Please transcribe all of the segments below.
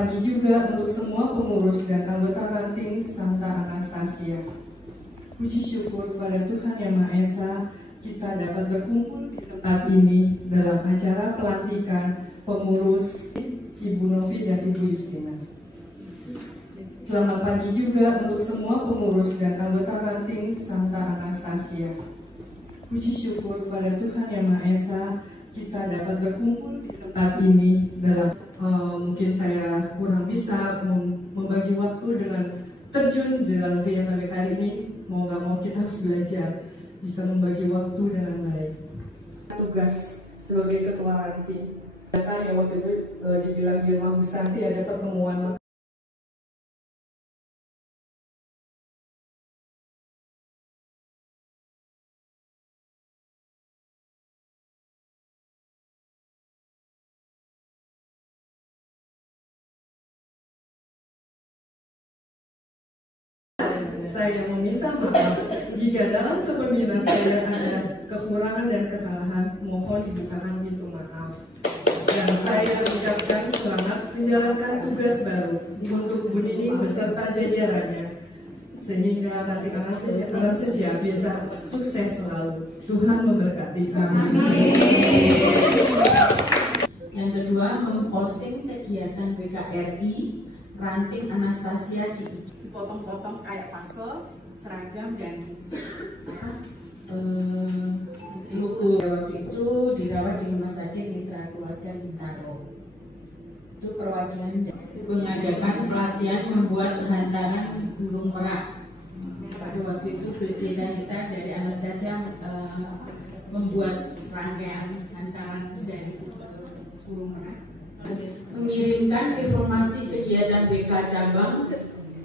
pagi juga untuk semua pengurus dan anggota ranting Santa Anastasia. Puji syukur pada Tuhan Yang Maha Esa, kita dapat berkumpul di tempat ini dalam acara pelantikan pengurus Ibu Novi dan Ibu Justina. Selamat pagi juga untuk semua pengurus dan anggota ranting Santa Anastasia. Puji syukur pada Tuhan Yang Maha Esa, kita dapat berkumpul di tempat ini dalam mungkin saya kurang bisa membagi waktu dengan terjun dalam kegiatan kali ini. Mau nggak mau kita harus belajar bisa membagi waktu dengan baik. Tugas sebagai ketua ranting, yang waktu itu dibilang di rumah Bu Santi ada pertemuan. Saya meminta maaf jika dalam kepemimpinan saya ada kekurangan dan kesalahan, mohon dibukakan pintu maaf. Dan saya mengucapkan selamat menjalankan tugas baru untuk Bu Nini beserta jajarannya, sehingga nanti Anastasia bisa sukses selalu. Tuhan memberkati kami. Yang kedua, memposting kegiatan BKRI Ranting Anastasia di dipotong-potong kayak puzzle, seragam dan buku. Waktu itu dirawat di Rumah Sakit Mitra Keluarga Bintaro. Itu perwakilan mengadakan pelatihan membuat hantaran burung merak. Pada waktu itu berita kita dari Anastasia membuat rangkaian hantaran itu dari burung merak. Mengirimkan informasi kegiatan BK cabang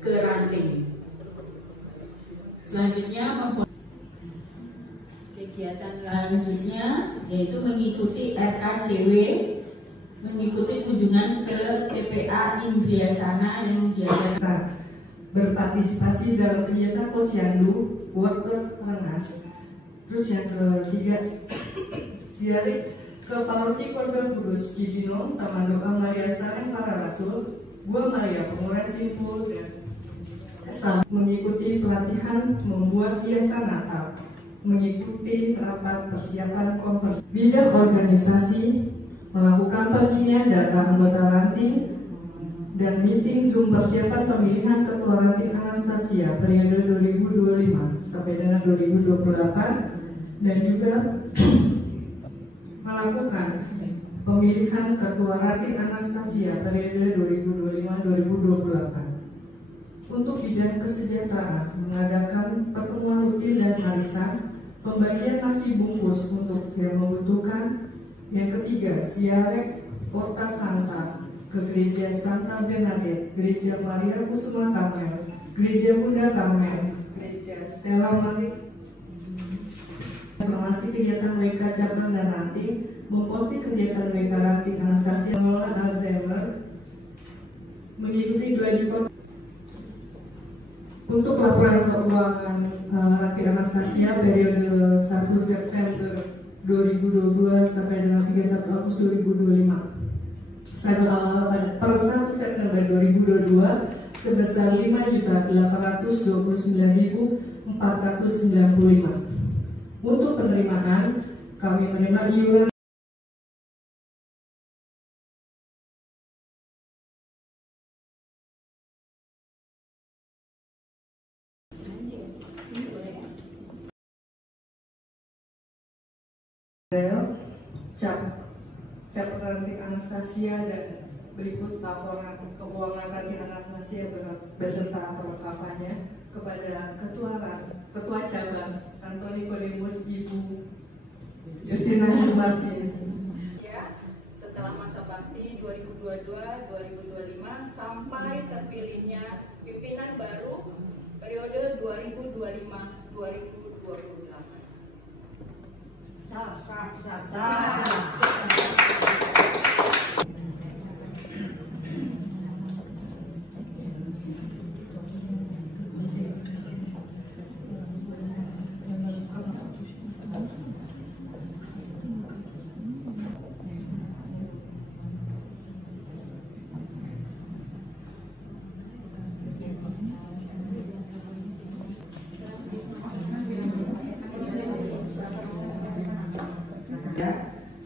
ke ranting. Selanjutnya kegiatan selanjutnya yaitu mengikuti RKCW, mengikuti kunjungan ke TPA Indriasana yang diadakan. Berpartisipasi dalam kegiatan Posyandu, Worker Rengas. Terus yang ketiga, ziarah ke Paroki Keluarga Kudus Cibinong, Taman Doa Maria Sareng Para Rasul, Gua Maria Pengurai Simpul, dan mengikuti pelatihan membuat hiasan Natal, mengikuti rapat persiapan konferensi bidang organisasi, melakukan penginian data anggota ranting, dan meeting Zoom persiapan pemilihan Ketua Ranting Anastasia periode 2025 sampai dengan 2028, dan juga melakukan pemilihan Ketua Ranting Anastasia periode 2025-2028. Untuk bidang kesejahteraan, mengadakan pertemuan rutin dan arisan, pembagian nasi bungkus untuk yang membutuhkan. Yang ketiga, ziarah Kota Santa ke Gereja Santa Bernadette, Gereja Maria Kusuma Karmel, Gereja Bunda Karmel, Gereja Stella Maris. Informasi kegiatan WK cabang dan ranting, memposting kegiatan WK ranting Anastasia, mengelola Alzheimer, mengikuti gladi kota. Untuk laporan keuangan ranting Anastasia periode 1 September 2022 sampai dengan 31 Agustus 2025. Saldo awal per 1 September 2022 sebesar 5.829.495. Untuk penerimaan, kami menerima iuran cap ranting Anastasia, dan berikut laporan keuangan ranting Anastasia beserta perlengkapannya kepada Ketua Cabang Santo Nikodemus Ibu Justina Sumartin. setelah masa bakti 2022-2025 sampai terpilihnya pimpinan baru periode 2025-2028. Sah.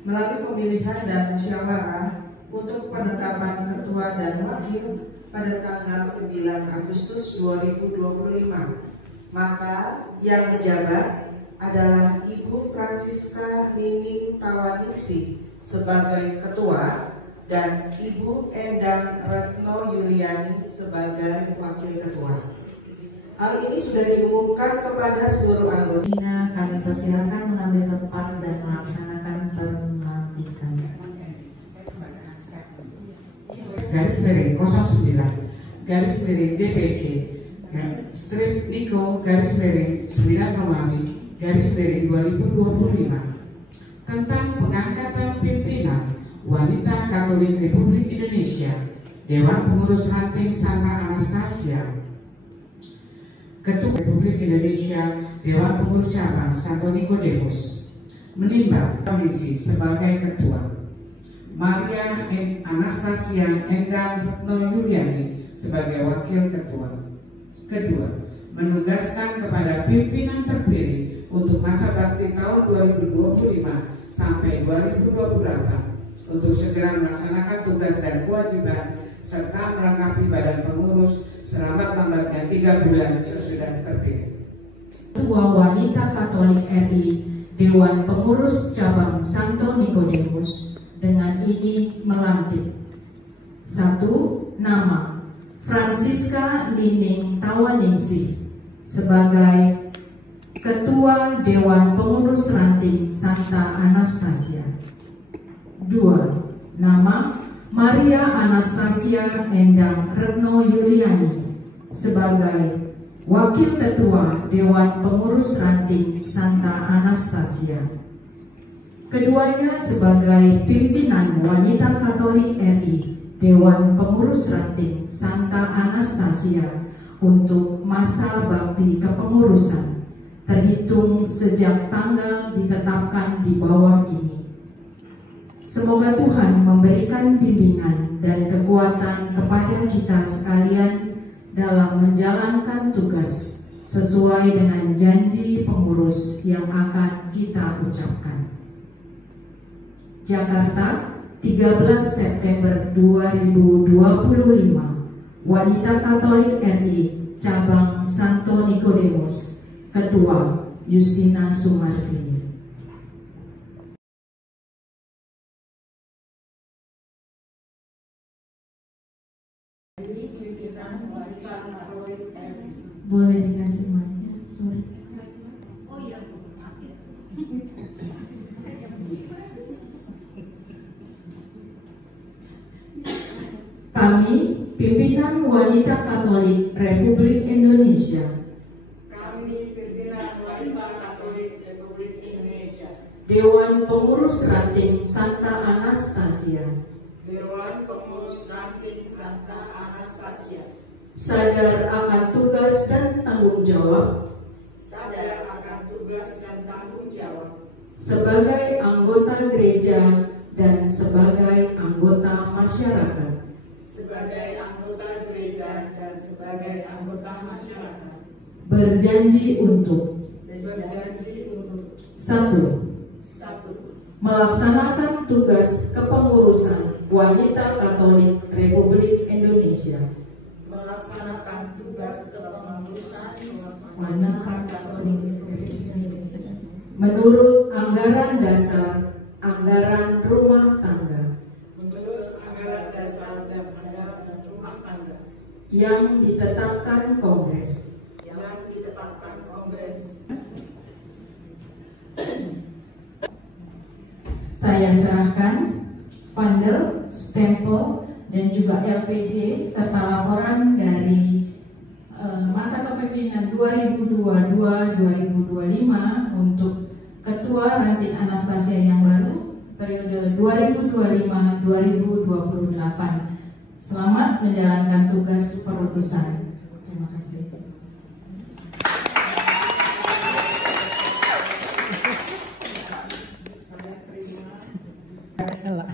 melalui pemilihan dan musyawarah untuk penetapan ketua dan wakil pada tanggal 9 Agustus 2025. Maka yang menjabat adalah Ibu Francisca Nining Tawaningsih sebagai ketua dan Ibu Endang Retno Yuliani sebagai wakil ketua. Hal ini sudah diumumkan kepada seluruh anggota. Kami persilakan mengambil tempat dan melaksanakan pelantikan. Garis miring 09 garis miring DPC strip Niko garis miring 9 Romawi garis miring 2025 tentang pengangkatan pimpinan wanita Katolik Republik Indonesia, Dewan Pengurus Ranting Santa Anastasia, Ketua Republik Indonesia, Dewan Pengurus Cabang Santo Nikodemus, menimbang komisi sebagai ketua, Maria Anastasia Endang Retno Yuliani sebagai wakil ketua. Kedua, menugaskan kepada pimpinan terpilih untuk masa bakti tahun 2025 sampai 2028 untuk segera melaksanakan tugas dan kewajiban serta melengkapi badan pengurus selambat-lambatnya 3 bulan sesudah terpilih. Ketua Wanita Katolik RI Dewan Pengurus Cabang Santo Nikodemus dengan ini melantik: 1. Nama Francisca Nining Tawaningsih sebagai Ketua Dewan Pengurus Ranting Santa Anastasia. 2. Nama Maria Anastasia Endang Retno Yuliani sebagai Wakil Ketua Dewan Pengurus Ranting Santa Anastasia. Keduanya sebagai pimpinan Wanita Katolik RI Dewan Pengurus Ranting Santa Anastasia untuk masa bakti kepengurusan terhitung sejak tanggal ditetapkan di bawah ini. Semoga Tuhan memberikan bimbingan dan kekuatan kepada kita sekalian dalam menjalankan tugas sesuai dengan janji pengurus yang akan kita ucapkan. Jakarta, 13 September 2025. Wanita Katolik RI Cabang Santo Nikodemus, Ketua Justina Sumartini. Boleh dikasih mic-nya, sorry. Oh iya, maaf ya. Kami, pimpinan Wanita Katolik Republik Indonesia. Kami pimpinan Wanita Katolik Republik Indonesia. Dewan Pengurus Ranting Santa Anastasia. Dewan Pengurus Ranting Santa Anastasia. Sadar akan tugas dan tanggung jawab. Sadar akan tugas dan tanggung jawab. Sebagai anggota gereja dan sebagai anggota masyarakat. Sebagai anggota gereja dan sebagai anggota masyarakat. Berjanji untuk: 1. Melaksanakan tugas kepengurusan Wanita Katolik Republik Indonesia. Melaksanakan tugas kepengurusan Wanita Katolik Republik Indonesia menurut anggaran dasar anggaran rumah tangga menurut anggaran dasar dan anggaran rumah tangga yang ditetapkan Kongres. Saya serahkan fundel, stempel, dan juga LPJ serta laporan dari masa kepemimpinan 2022-2025 untuk Ketua Ranting Anastasia yang baru periode 2025-2028. Selamat menjalankan tugas perutusan. Terima kasih.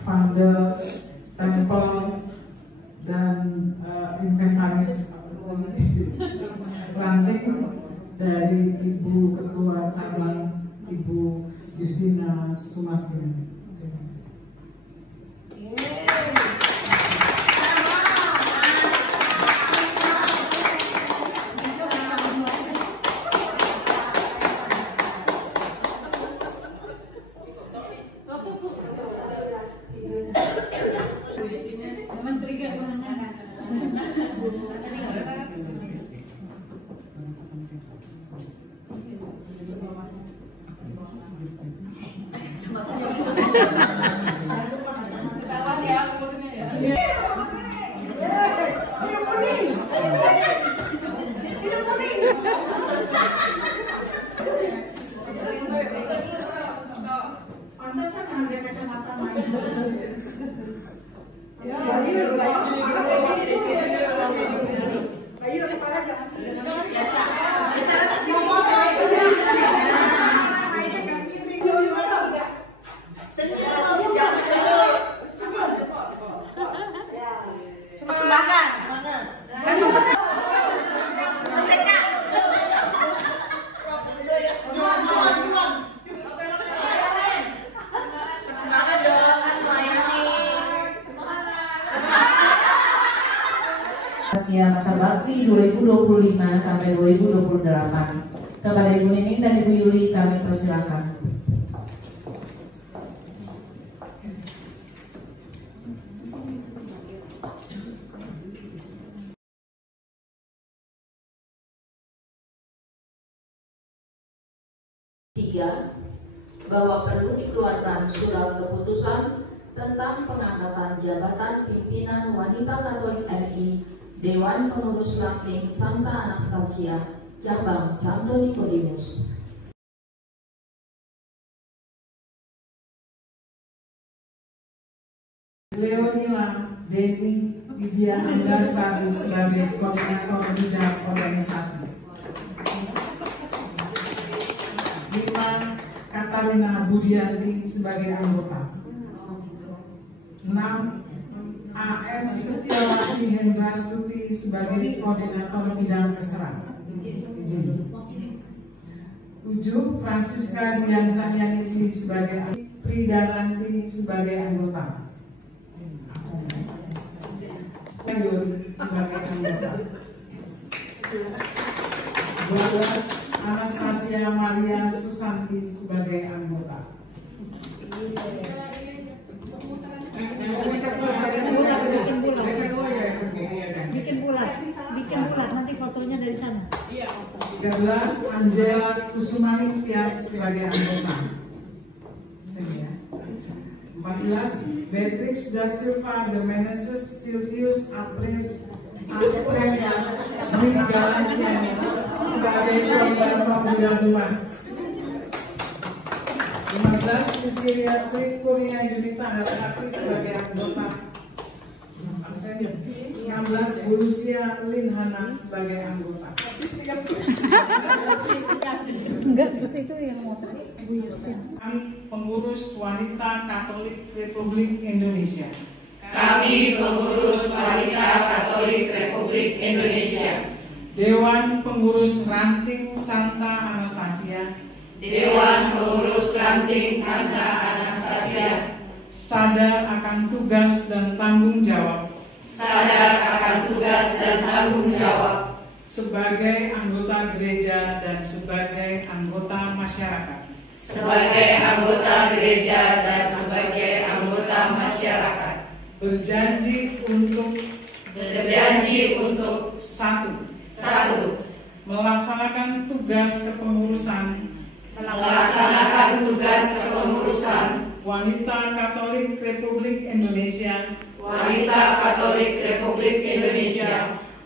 Fundel, stempel, dan inventaris ranting dari Ibu Ketua Cabang, Ibu Justina Sumartini. Ketahuan ya umurnya ya. Pantesan ada kacamata main. Ayo para biasa. Persembahan. Masa bakti 2025 sampai 2028. Kepada Ibu Nining dan Ibu Yuli kami persilakan. Tiga, bahwa perlu dikeluarkan surat keputusan tentang pengangkatan jabatan pimpinan wanita Katolik RI Dewan Pengurus Ranting Santa Anastasia Cabang Santo Nikodemus. Leonila Deni Widya Andarsari sebagai koordinator bidang organisasi. 5. Katarina Budianti sebagai anggota. 6. AM Setiawati Hendrastuti sebagai koordinator bidang keseran. 7. Francisca Dian Cahyanisi sebagai Pridananti sebagai anggota. Sayur sebagai anggota. 12. Anastasia Maria Susanti sebagai anggota. Bikin bulat nanti fotonya dari sana. 13. Angela Kusumani Tias sebagai anggota. 14. Beatrix da Silva de Meneses Silvius Aprins Astrenia Sri Galancia sebagai koordinator bidang humas. 15. Cecilia Sri Kurnia Yunita Harahati sebagai anggota. 16. Lucia Linhana sebagai anggota. Enggak, itu yang mau Kami pengurus wanita Katolik Republik Indonesia. Kami pengurus wanita Katolik Republik Indonesia. Dewan Pengurus Ranting Santa Anastasia. Dewan Pengurus Ranting Santa Anastasia. Sadar akan tugas dan tanggung jawab. Sadar akan tugas dan tanggung jawab. Sebagai anggota gereja dan sebagai anggota masyarakat. Sebagai anggota gereja dan sebagai anggota masyarakat. Berjanji untuk 1. Melaksanakan tugas kepengurusan. Wanita Katolik Republik Indonesia.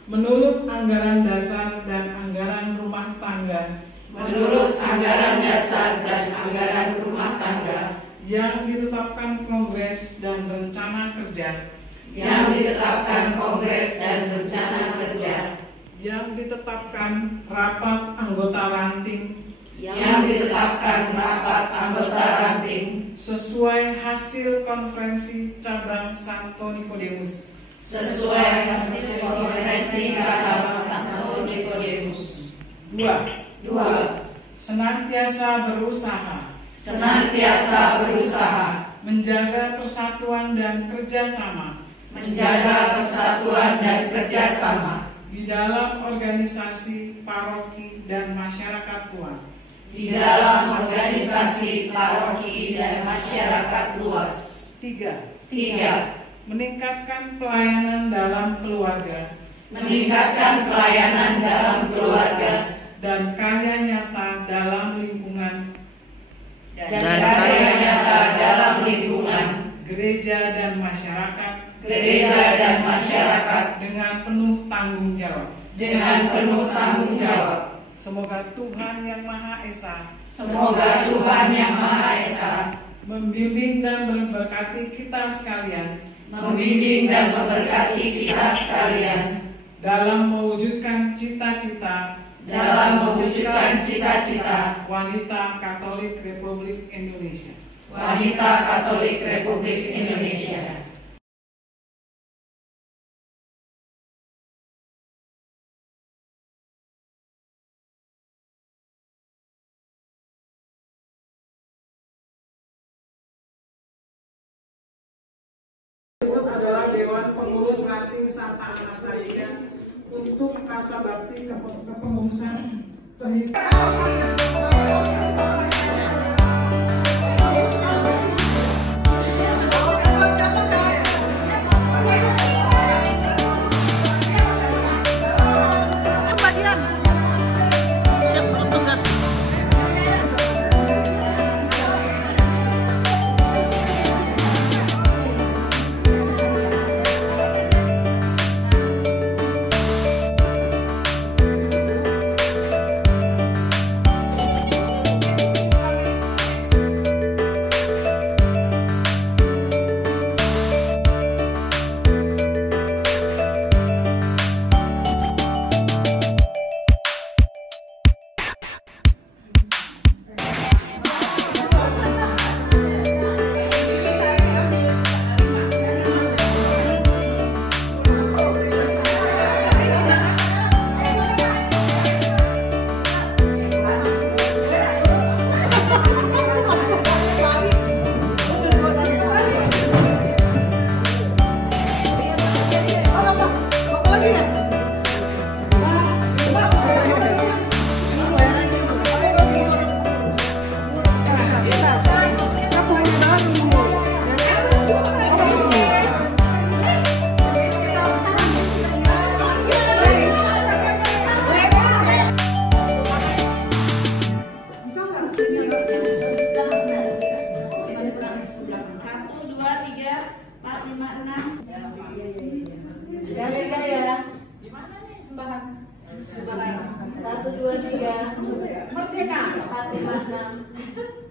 Menurut anggaran dasar dan anggaran rumah tangga. Yang ditetapkan Kongres dan Rencana Kerja. Yang ditetapkan Rapat Anggota Ranting. Sesuai hasil konferensi cabang Santo Nikodemus. 2. Senantiasa berusaha menjaga persatuan dan kerjasama di dalam organisasi paroki dan masyarakat luas. 3. Meningkatkan pelayanan dalam keluarga. Dan karya nyata dalam lingkungan dengan penuh tanggung jawab. Dengan penuh tanggung jawab. Semoga Tuhan Yang Maha Esa. Semoga Tuhan Yang Maha Esa membimbing dan memberkati kita sekalian. Membimbing dan memberkati kita sekalian. Dalam mewujudkan cita-cita. Dalam mewujudkan cita-cita. Wanita Katolik Republik Indonesia. Wanita Katolik Republik Indonesia. Adalah Dewan Pengurus Ranting Santa Anastasia untuk masa bakti kepengurusan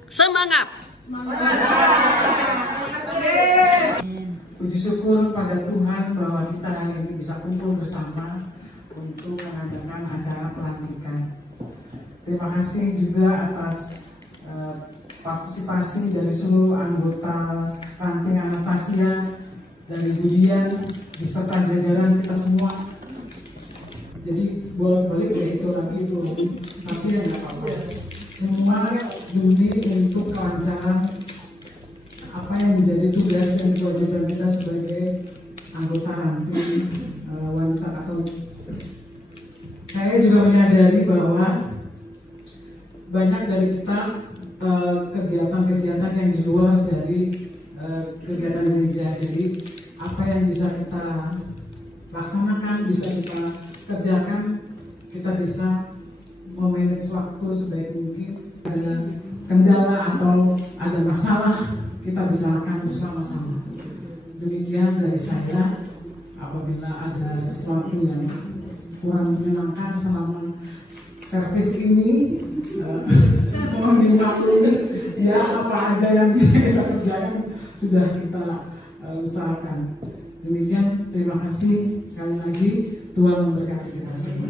Semangat. Puji syukur pada Tuhan bahwa kita hari ini bisa kumpul bersama untuk mengadakan acara pelantikan. Terima kasih juga atas partisipasi dari seluruh anggota Ranting Anastasia, dari Ibu Dian, beserta jajaran kita semua. Jadi boleh ya itu lagi itu, tapi ya nggak apa-apa. Semua demi untuk kelancaran apa yang menjadi tugas dan kewajiban kita sebagai anggota Ranting Wanita Katolik. Saya juga menyadari bahwa banyak dari kita kegiatan-kegiatan yang di luar dari kegiatan gereja. Jadi apa yang bisa kita laksanakan, bisa kita kerjakan, kita bisa memanage waktu sebaik mungkin. Ada kendala atau ada masalah, kita bicarakan bersama-sama. Demikian dari saya. Apabila ada sesuatu yang kurang menyenangkan selama servis ini, mohon dimaklumi ya, apa aja yang bisa kita kerjakan sudah kita usahakan. Demikian, terima kasih sekali lagi. Tuhan memberkati kita semua.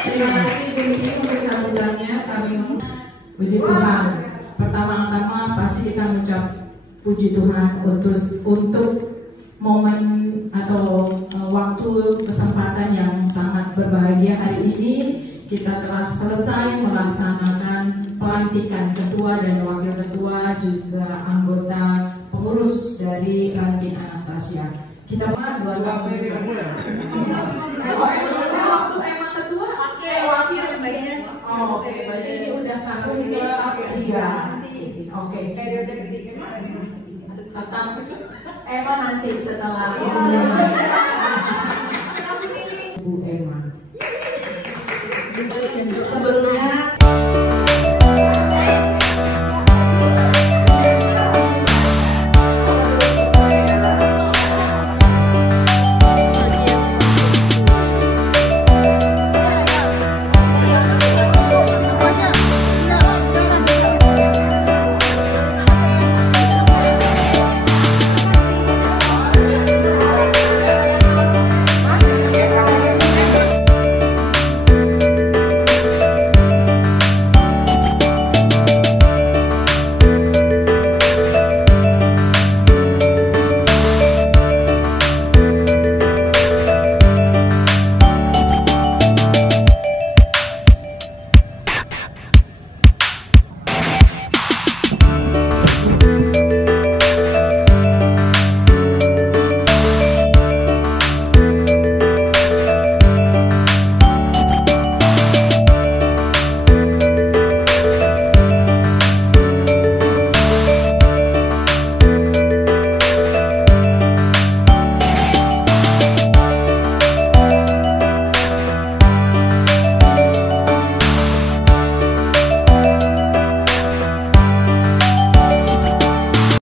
Terima kasih Bu Nini untuk sambutannya. Kami puji Tuhan. Pertama-tama pasti kita mengucap puji Tuhan untuk momen atau waktu kesempatan yang sangat berbahagia hari ini. Kita telah selesai melaksanakan pelantikan ketua dan wakil ketua, juga anggota pengurus dari Ranting Anastasia. Kita dua tahun waktu emang ketua, wakil bagian. Oh, oke, berarti ini udah tahun ketiga. Oke, periode ketiga. Tetap Emma nanti setelah Bu Emma. Sebelumnya